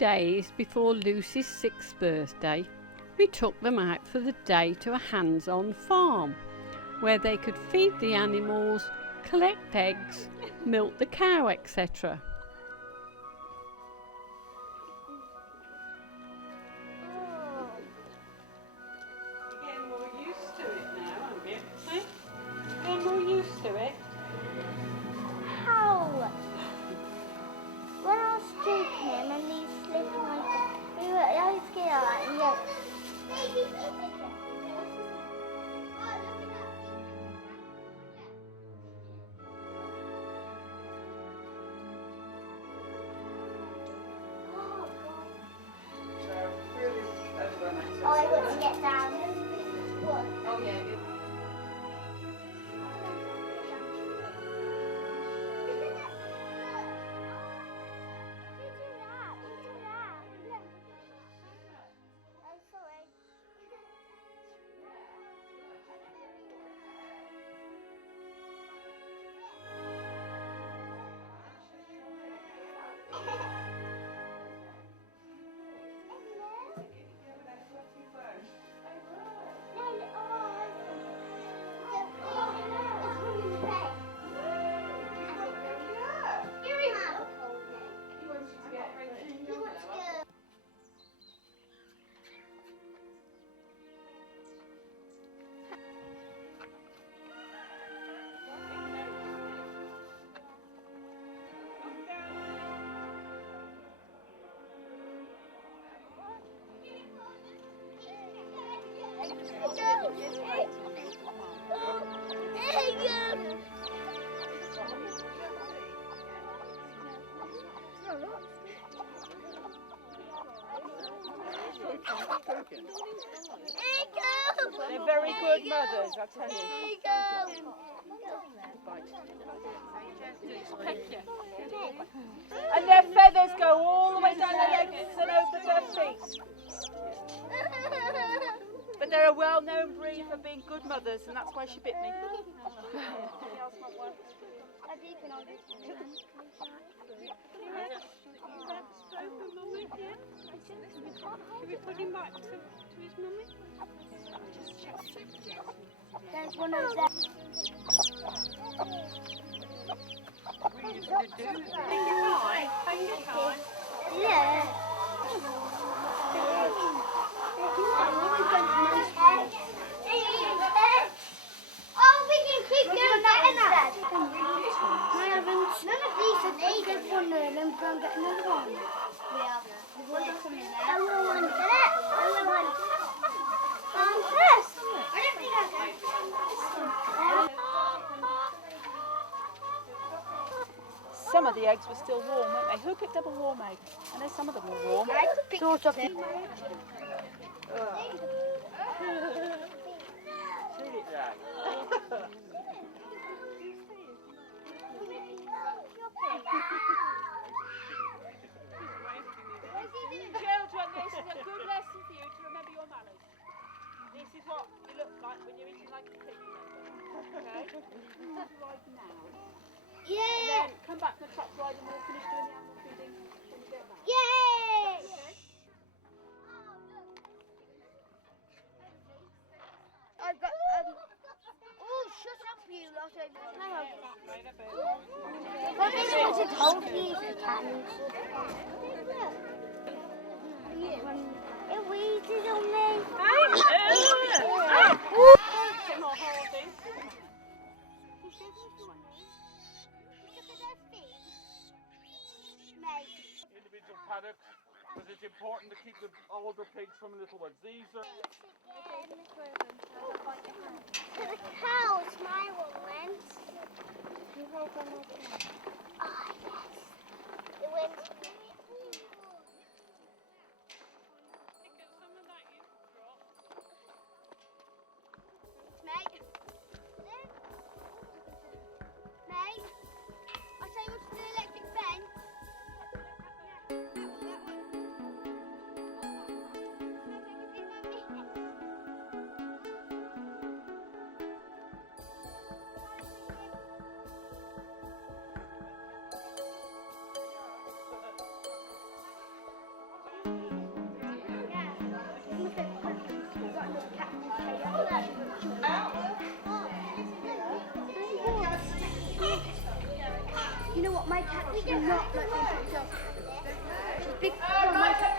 days before Lucy's 6th birthday, we took them out for the day to a hands-on farm where they could feed the animals, collect eggs, milk the cow, etc. You're getting more used to it now, aren't you? Hey? Getting more used to it. How? When I was stroking him and he slipped my we were I was scared like yes. Oh, I want to get down. What? Oh yeah. They're very good mothers, I tell you. And their feathers go all the way down their legs and over their feet. But they're a well-known breed for being good mothers, and that's why she bit me. Should we put him back to his mummy? There's one of them. Yeah. Oh, we can keep doing that instead. I haven't. None of these are they. There's one of them. Go and get another one. We have. There's one coming there. I will one. Get it. I will one. First. I don't think I can. Some of the eggs were still warm, weren't they? Who picked up a warm egg? I know some of them were warm. I picked Sort of. Children, this is a good lesson for you to remember your manners. This is what you look like when you're eating like a pig. Okay? Right now. Yeah. And then come back from the truck ride and we'll finish doing the animal feeding when you get back. Yay! I've got oh, shut up, you lot over there. Well, this one's a whole piece of cans. It waited on me. Individual paddocks, because it's important to keep the older pigs from the little ones. These are... To the cows, my one went. You hold on my hand. Oh, yes. It went. Mate. Mate. I'll tell you what to do, electric fence. My cat does not let me put herself. She's big. My cat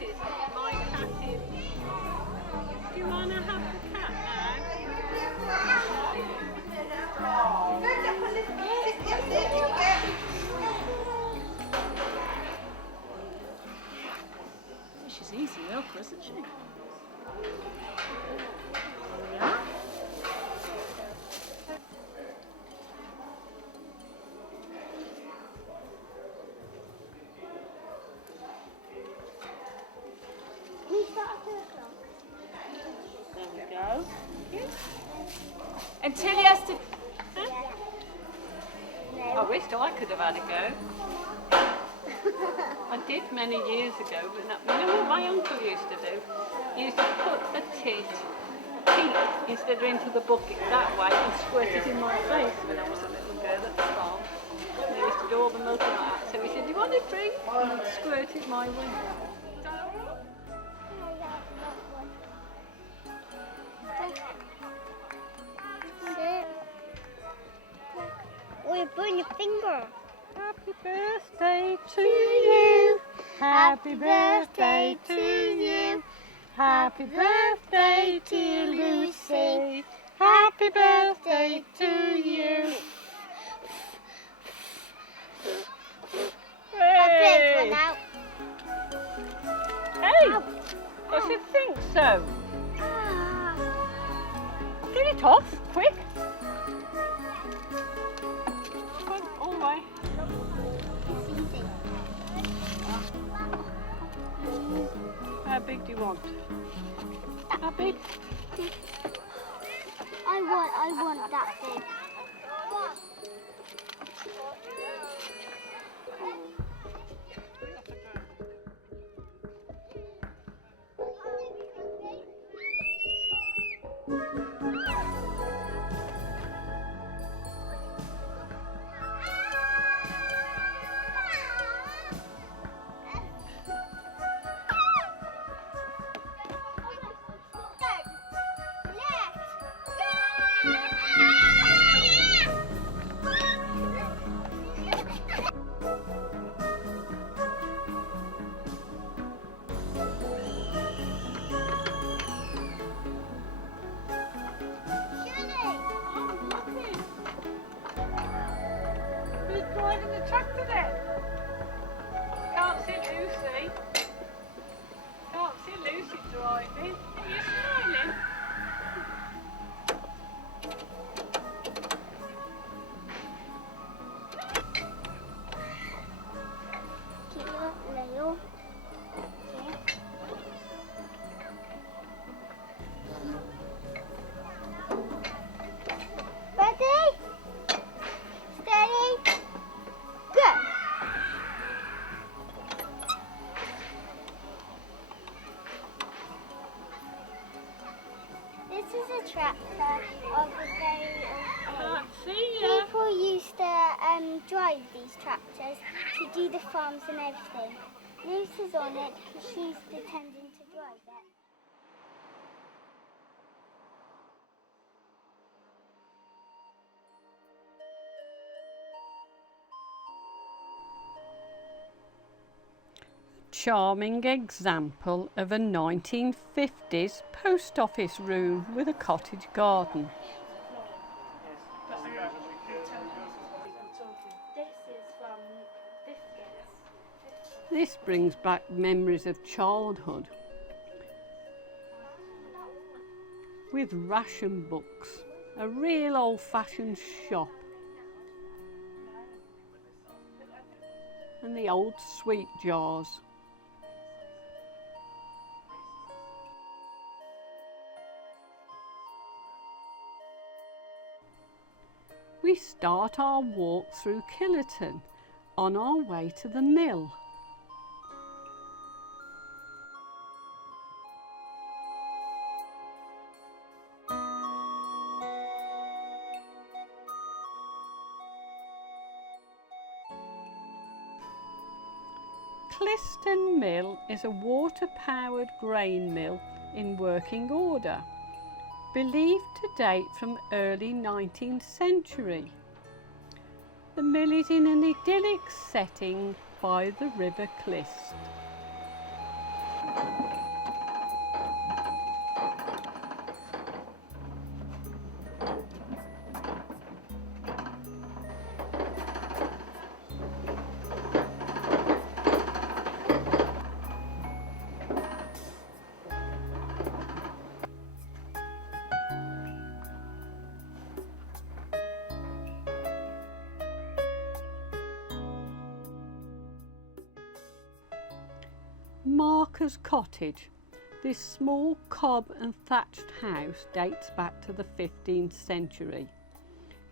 is. My cat is. Do you want to have the cat She's easy milker, isn't she? We start at 2 o'clock. There we go. And Tilly has to. I wish I could have had a go. I did many years ago, but you know what my uncle used to do? He used to put a peat instead of into the bucket that way and squirt it in my face when I was a little girl at the farm. And he used to do all the milk like that. So he said, "Do you want a drink?" And he'd squirt it my way. Oh, you burn your finger. Happy birthday to you. Happy birthday to you. Happy birthday to Lucy. Happy birthday to you. I'll play Hey, one out. hey, I should think so. Ah. Get it off, quick. All right. It's easy. How big do you want? How big? I want that big. Who's driving the tractor then? Can't see Lucy. Can't see Lucy driving. Are you smiling? Keep your Leo. Ready? Steady. Go. This is a tractor of the day of Can't see ya. people used to drive these tractors to do the farms and everything. Lucy's on it because she's pretending to drive it. Charming example of a 1950s post office room with a cottage garden. This is from biscuits. This brings back memories of childhood. With ration books, a real old-fashioned shop. And the old sweet jars. We start our walk through Killerton on our way to the mill. Cliston Mill is a water-powered grain mill in working order, believed to date from early 19th century. The mill is in an idyllic setting by the River Clyst. Marker's Cottage. This small cob and thatched house dates back to the 15th century.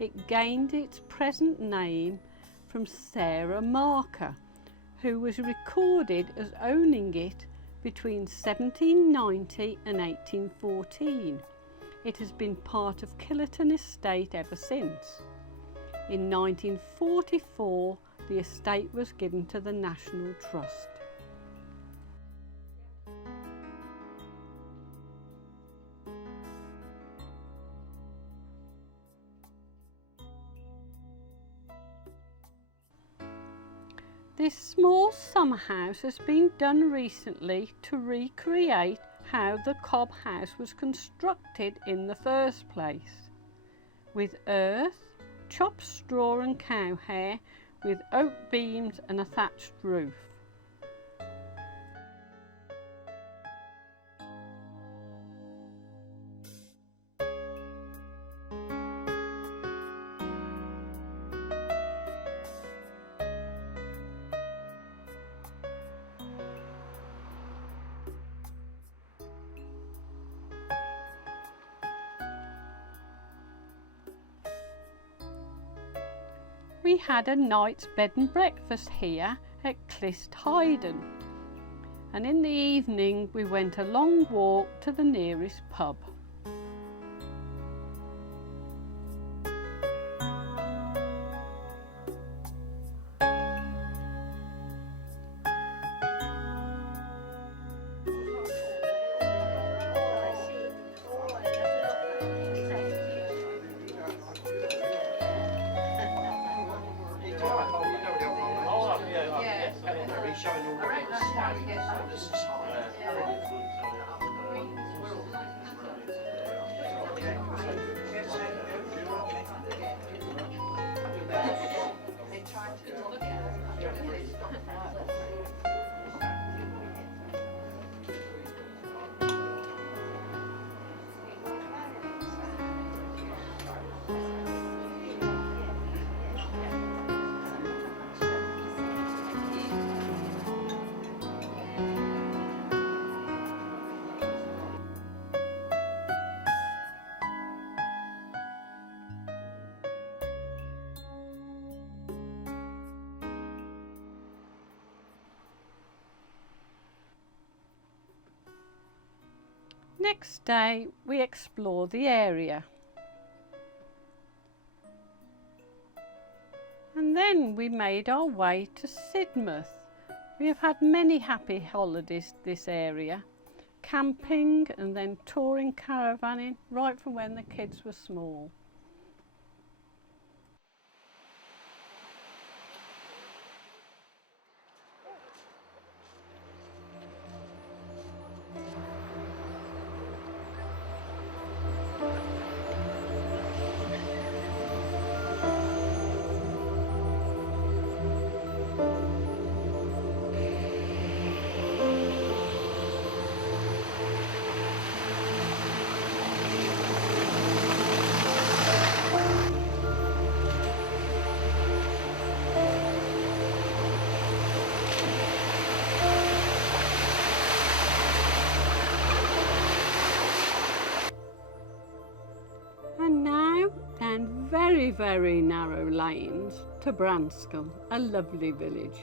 It gained its present name from Sarah Marker, who was recorded as owning it between 1790 and 1814. It has been part of Killerton Estate ever since. In 1944, the estate was given to the National Trust. This small summer house has been done recently to recreate how the cob house was constructed in the first place, with earth, chopped straw and cow hair, with oak beams and a thatched roof. We had a night's bed and breakfast here at Clyst Hyden, and in the evening we went a long walk to the nearest pub. Next day we explored the area, and then we made our way to Sidmouth. We have had many happy holidays this area, camping and then touring caravanning right from when the kids were small. And now down very, very narrow lanes to Branscombe, a lovely village.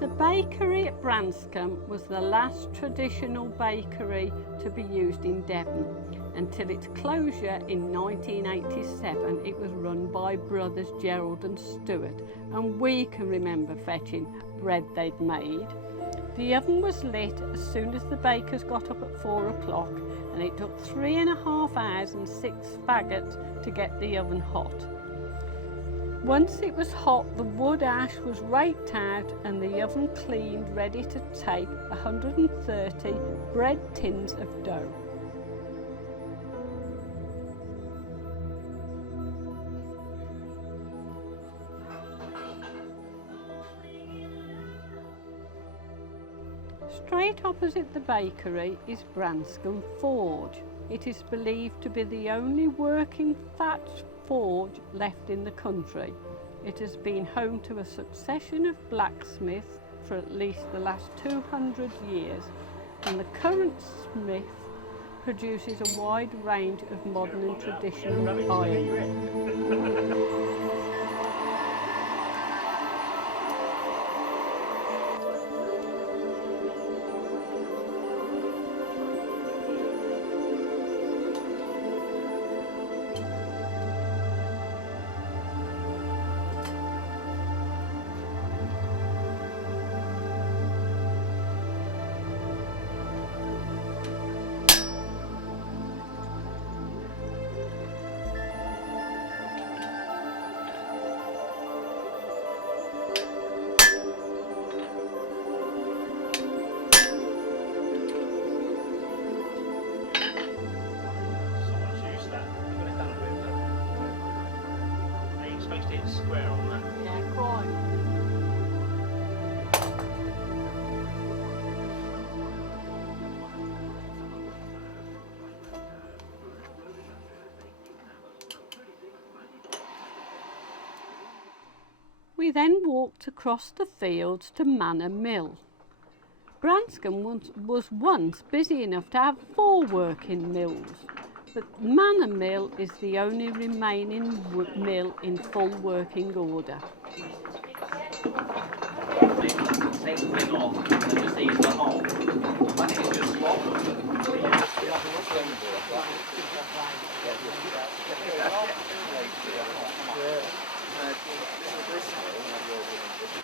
The bakery at Branscombe was the last traditional bakery to be used in Devon, Until its closure in 1987, it was run by brothers Gerald and Stuart, and we can remember fetching bread they'd made. The oven was lit as soon as the bakers got up at 4 o'clock, and it took 3.5 hours and 6 faggots to get the oven hot. Once it was hot, the wood ash was raked out and the oven cleaned, ready to take 130 bread tins of dough. Straight opposite the bakery is Branscombe Forge. It is believed to be the only working thatched forge left in the country. It has been home to a succession of blacksmiths for at least the last 200 years, and the current smith produces a wide range of modern and traditional ironwork. Square on that. Yeah, quite. We then walked across the fields to Manor Mill. Branscombe was once busy enough to have 4 working mills, but Manor Mill is the only remaining mill in full working order. Take the thing off and just ease the hole. I think it's just swap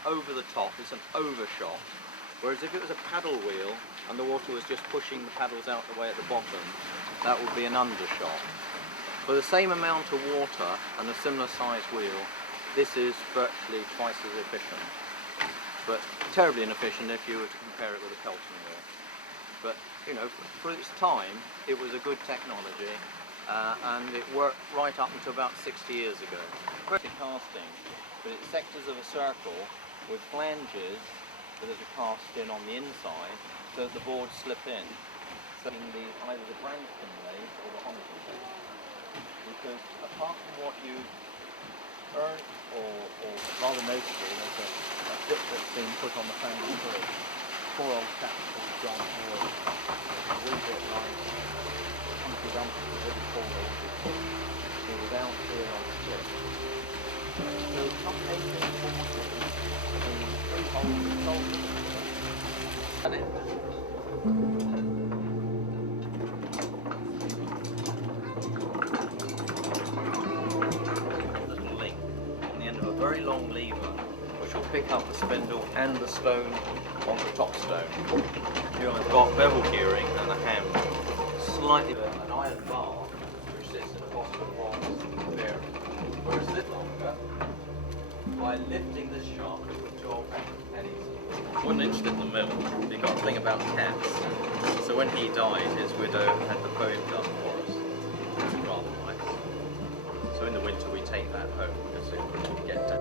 over the top, it's an overshot. Whereas if it was a paddle wheel and the water was just pushing the paddles out the way at the bottom, that would be an undershot. For the same amount of water and a similar size wheel, this is virtually twice as efficient. But terribly inefficient if you were to compare it with a Pelton wheel. But, you know, for its time, it was a good technology, and it worked right up until about 60 years ago. Casting, but it's sectors of a circle with flanges that are cast in on the inside so that the boards slip in. So in either the Branscombe lathe or the Honiton lathe. Because apart from what you earn, or rather notably, there's a bit that's been put on the family tree. Poor old chap called John Howard. Read it like Humpty Dumpty, the little poor old kid. He was out here on the ship. So some 1840s, the 3 holes soldiers. And it. Little link on the end of a very long lever, which will pick up the spindle and the stone on the top stone. Here I've got bevel gearing and a handle. Slightly an iron bar, which sits in a bottom of bearing. Whereas this longer, by lifting this shaft, we put 2 old pennies. 1 inch in the middle. We got a thing about cats. So when he died, his widow had the poem done for us. It's rather nice. So in the winter we take that home because it will get down.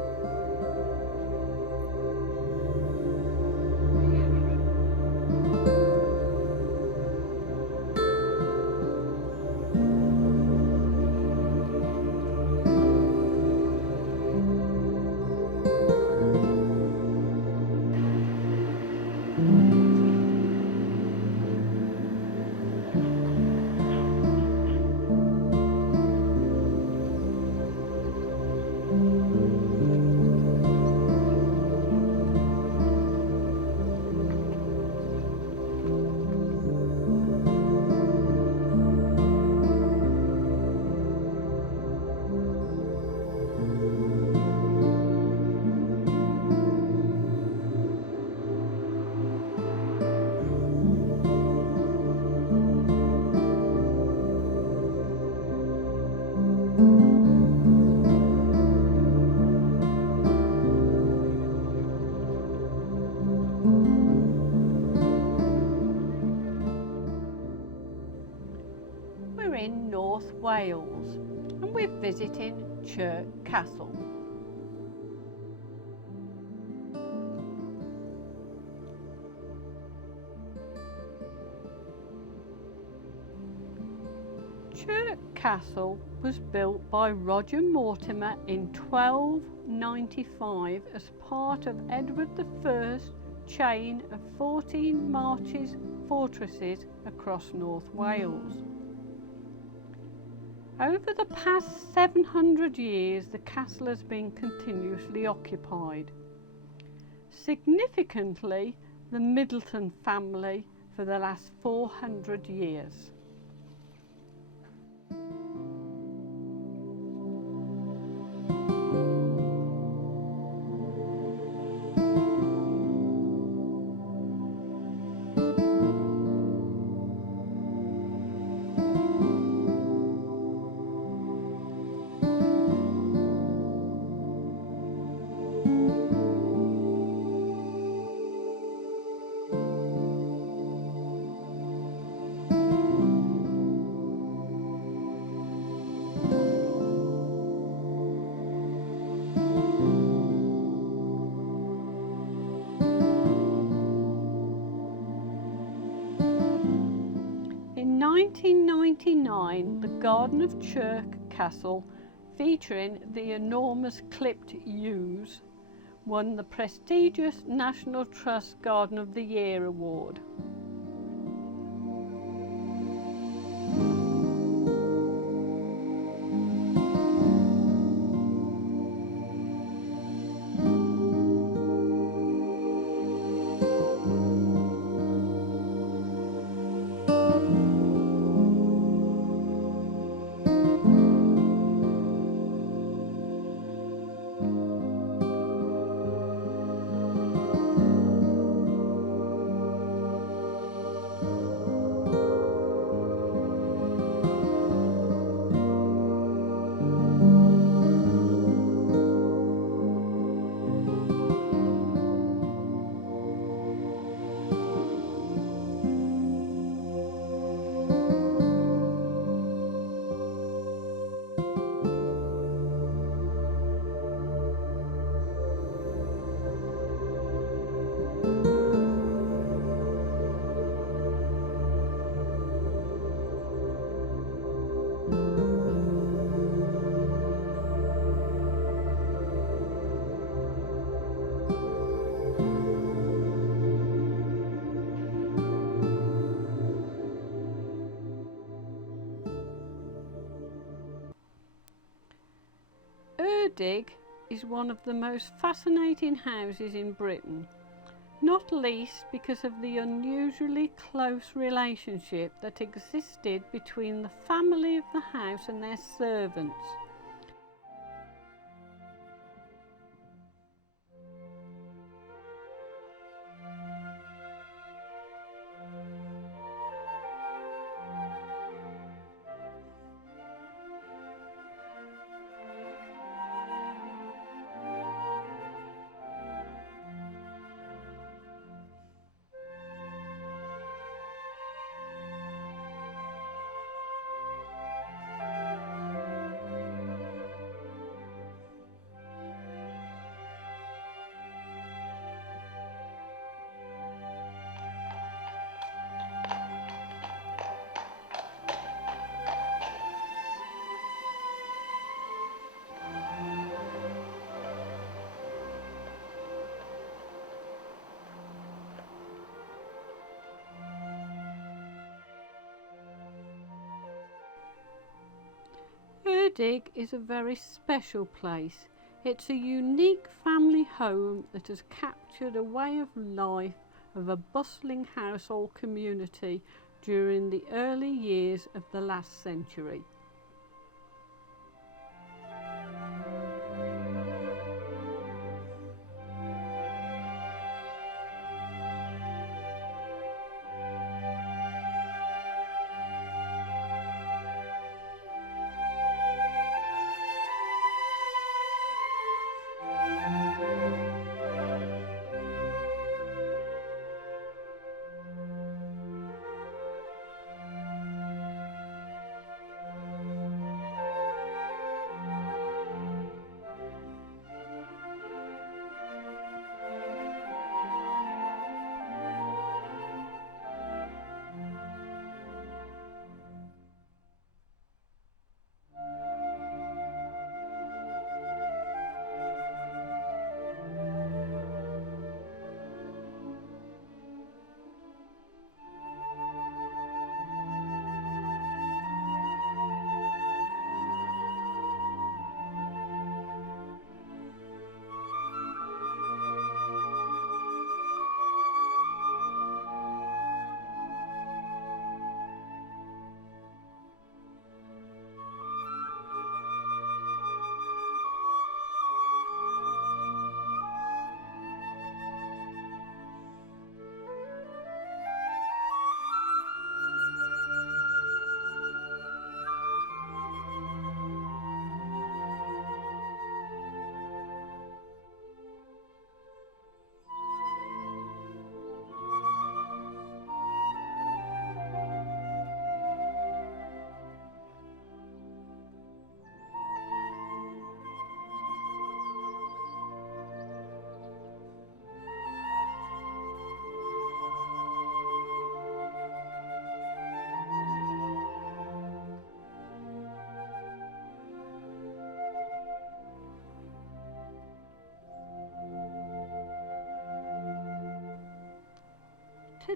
Wales, and we're visiting Chirk Castle. Chirk Castle was built by Roger Mortimer in 1295 as part of Edward I's chain of 14 marches fortresses across North Wales. Over the past 700 years, the castle has been continuously occupied. Significantly, the Middleton family for the last 400 years. In 1999, the Garden of Chirk Castle, featuring the enormous clipped yews, won the prestigious National Trust Garden of the Year award. Erdig is one of the most fascinating houses in Britain, not least because of the unusually close relationship that existed between the family of the house and their servants. Erdig is a very special place. It's a unique family home that has captured a way of life of a bustling household community during the early years of the last century.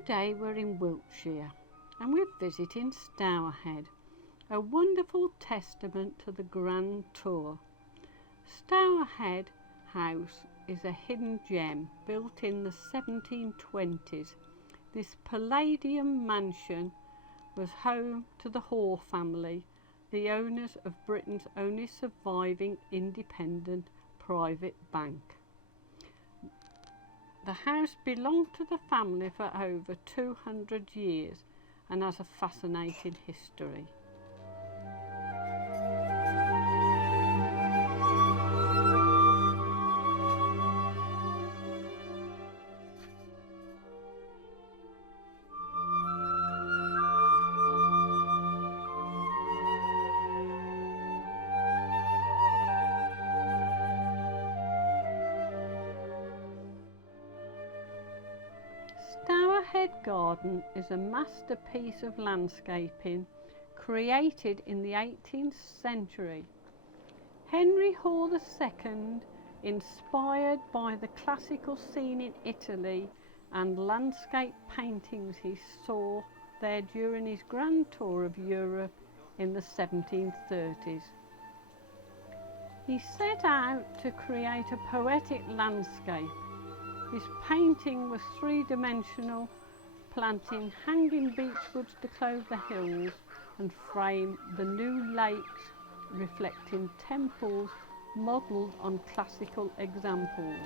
Today we're in Wiltshire and we're visiting Stourhead, a wonderful testament to the Grand Tour. Stourhead House is a hidden gem built in the 1720s. This Palladian mansion was home to the Hoare family, the owners of Britain's only surviving independent private bank. The house belonged to the family for over 200 years and has a fascinating history. Stourhead Garden is a masterpiece of landscaping created in the 18th century. Henry Hoare II, inspired by the classical scene in Italy and landscape paintings he saw there during his grand tour of Europe in the 1730s. He set out to create a poetic landscape. His painting was three-dimensional, planting hanging beechwoods to clothe the hills and frame the new lakes, reflecting temples modelled on classical examples.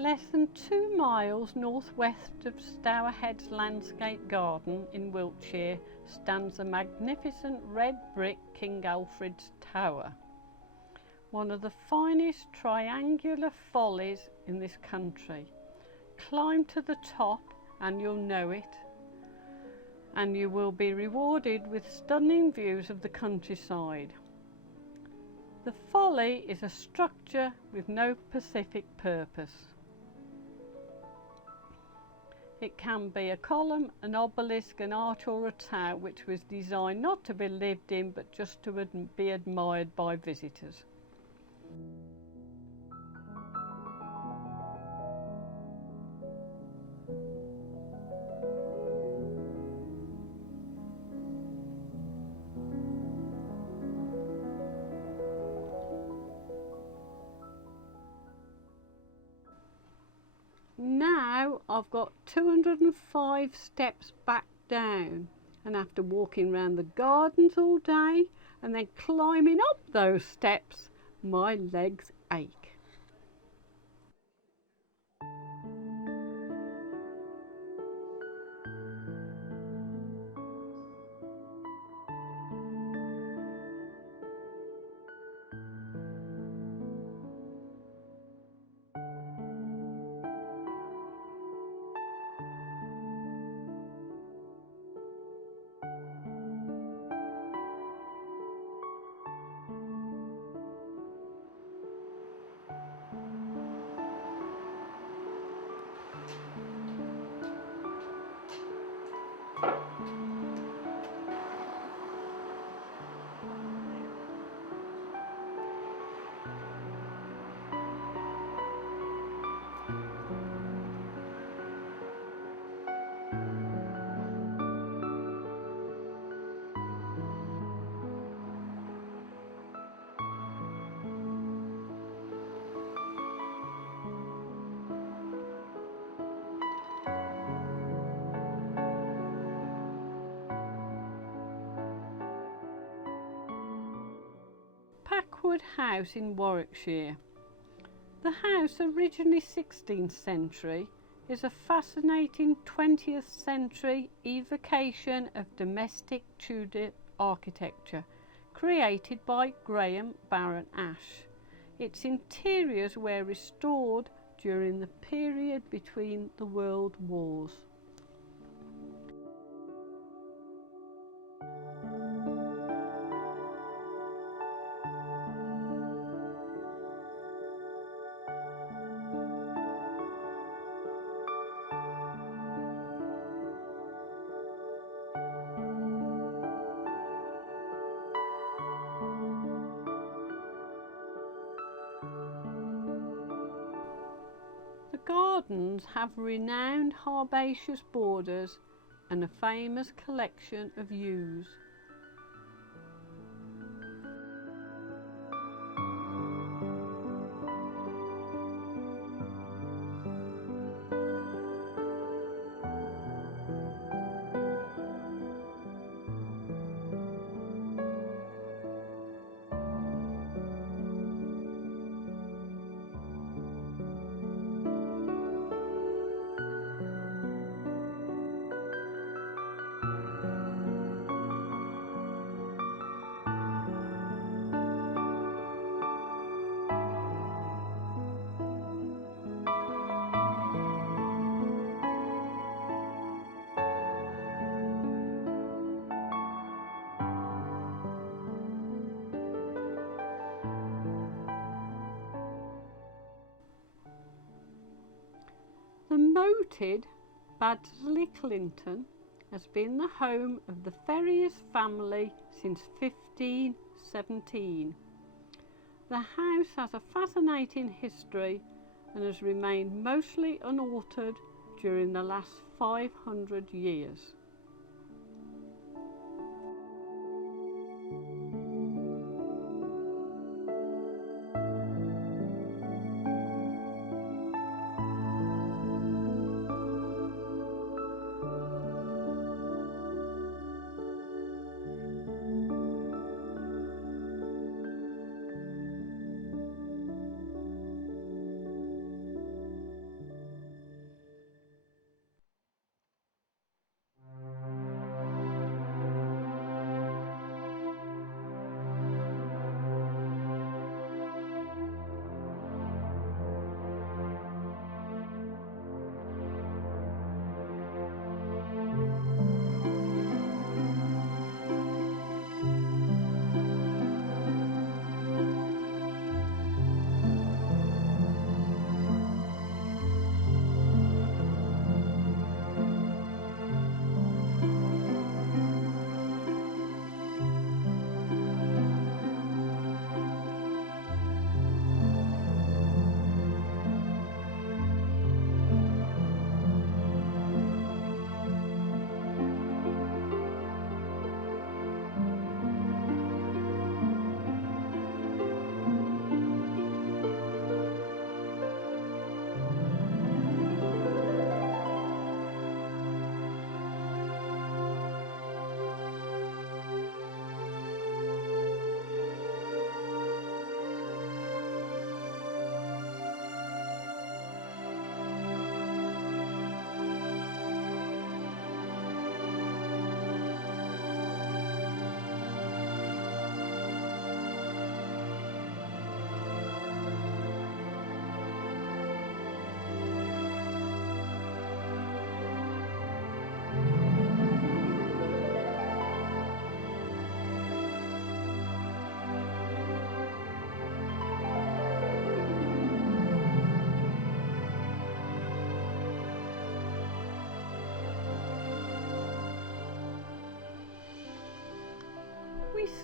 Less than 2 miles northwest of Stourhead's Landscape Garden in Wiltshire stands the magnificent red brick King Alfred's Tower, one of the finest triangular follies in this country. Climb to the top and you'll know it, and you will be rewarded with stunning views of the countryside. The folly is a structure with no specific purpose. It can be a column, an obelisk, an arch or a tower which was designed not to be lived in but just to be admired by visitors. Now I've got 205 steps back down, and after walking around the gardens all day and then climbing up those steps, my legs ache. Packwood House in Warwickshire. The house, originally 16th century, is a fascinating 20th century evocation of domestic Tudor architecture created by Graham Baron Ashe. Its interiors were restored during the period between the World Wars. The gardens have renowned herbaceous borders and a famous collection of yews. The moated Baddesley Clinton has been the home of the Ferriers family since 1517. The house has a fascinating history and has remained mostly unaltered during the last 500 years.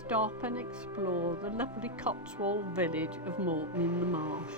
stop and explore the lovely Cotswold village of Morton in the Marsh.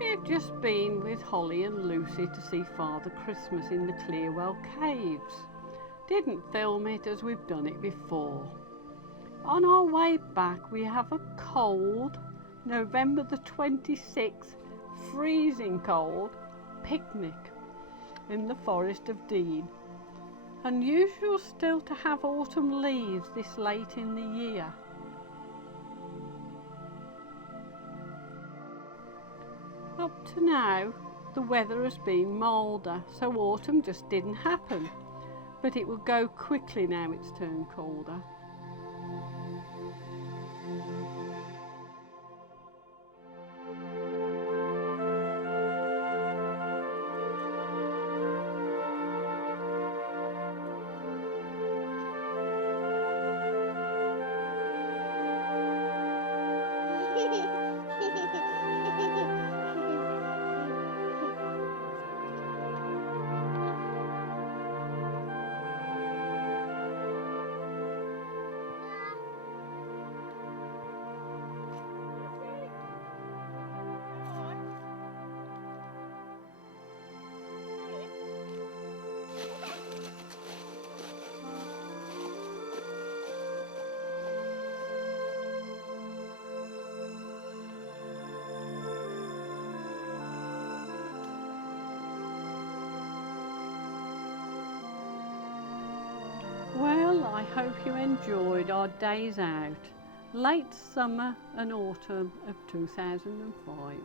We've just been with Holly and Lucy to see Father Christmas in the Clearwell Caves. Didn't film it as we've done it before. On our way back we have a cold, November the 26th, freezing cold, picnic in the Forest of Dean. Unusual still to have autumn leaves this late in the year. Up to now, the weather has been milder, so autumn just didn't happen. But it will go quickly now it's turned colder. Well, I hope you enjoyed our days out, late summer and autumn of 2005.